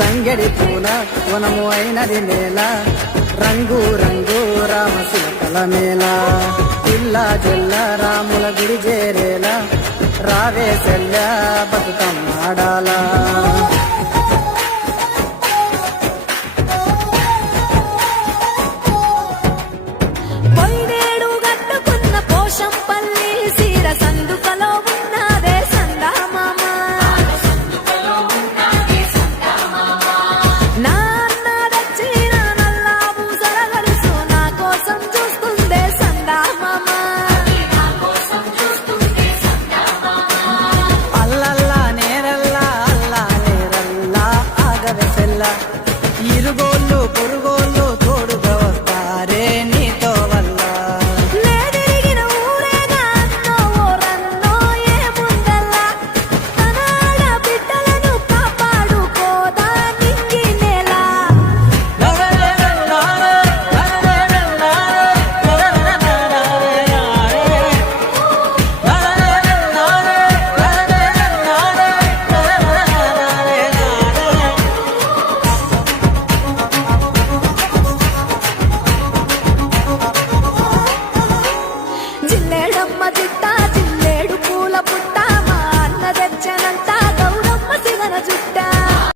తంగెడి పూల వనము అయినది నేల రంగు రంగు రామశిలకల మేళ పిల్ల జల్ల రాముల గుడి చేరేలా రావే సెల్ల బతుకమ్మాడాలా ఇరుగో